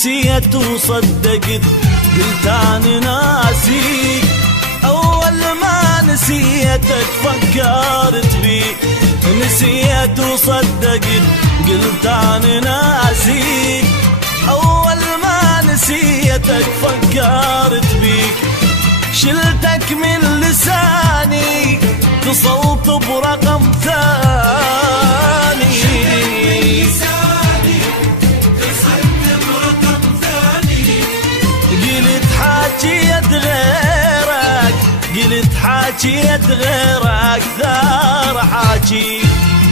نسيت وصدقت قلت انا ناسيك. اول ما نسيتك فكرت بيك، نسيت وصدقت قلت انا ناسيك. اول ما نسيتك فكرت بيك، شلتك من لساني اتصلت برقم ثاني. قلت حاجيت غيرك، قلت حاجيت غيرك ثار حاجي.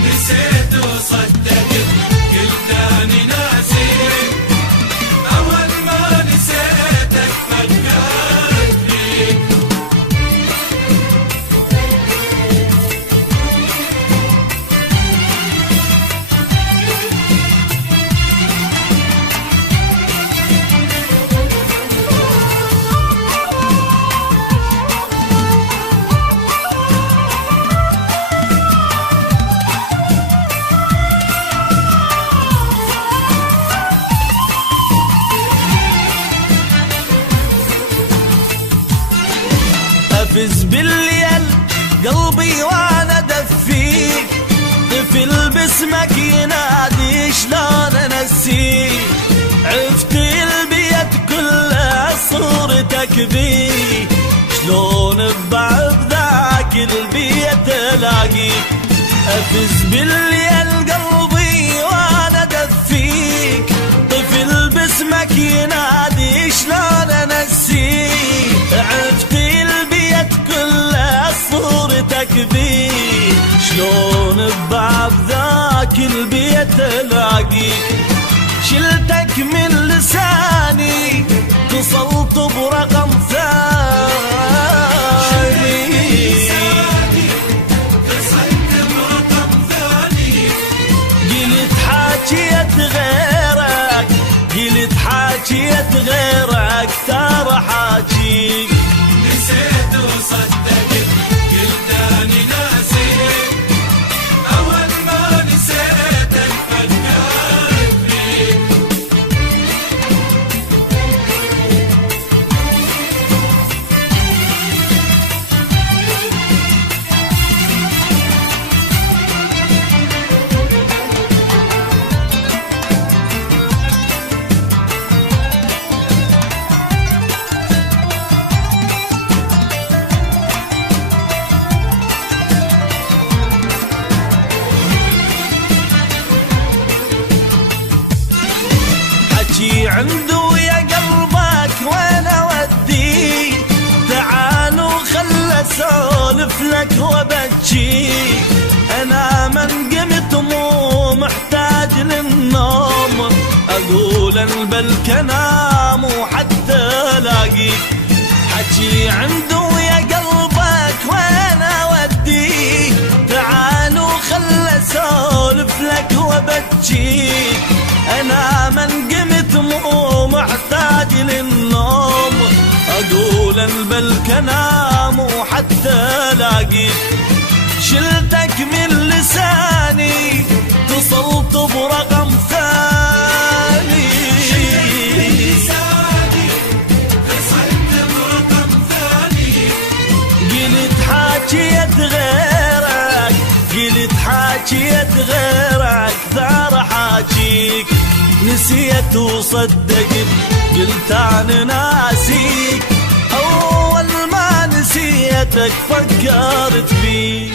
نسيت وصدقت قلت اني ناسيك. اول ما نسيتك فكرت فيك. أفز بالليل قلبي وانا دفيك، طفل باسمك ينادي شلون انسيك. عفت البيت كله صورتك بيه، شلون ببعض ذاك البيت الاقيك. أفز بالليل قلبي وانا دفيك، طفل باسمك ينادي شلون انسيك. عفت البيت كله صورتك بيه، شلون ببعض ذاك البيت الاقيك. شلتك من لساني اتصلت برقم ثاني. قلت حاجيت غيرك، قلت حاجيت غيرك ترى حاجيك. نسيت وصدقت قلت اني ناسيك. اول ما نسيتك فكرت فيك. حكي عنده يا قلبك وين اودي، تعالوا خل اسولف لك وبجي. انا من قمت مو محتاج للنوم، اقول البلك انام وحتى الاقيك. حكي عنده يا قلبك وين اودي، تعالوا خل اسولف لك وبجي. انا من قمت مو محتاج للنوم، اقول البلك انام وحتى الاقيك. شلتك من لساني اتصلت برقم ثاني. قلت حاجيت غيرك، قلت حاجيت غيرك ثار حاجيك. نسيت وصدقت قلت انا ناسيك. اول ما نسيتك فكرت بيك.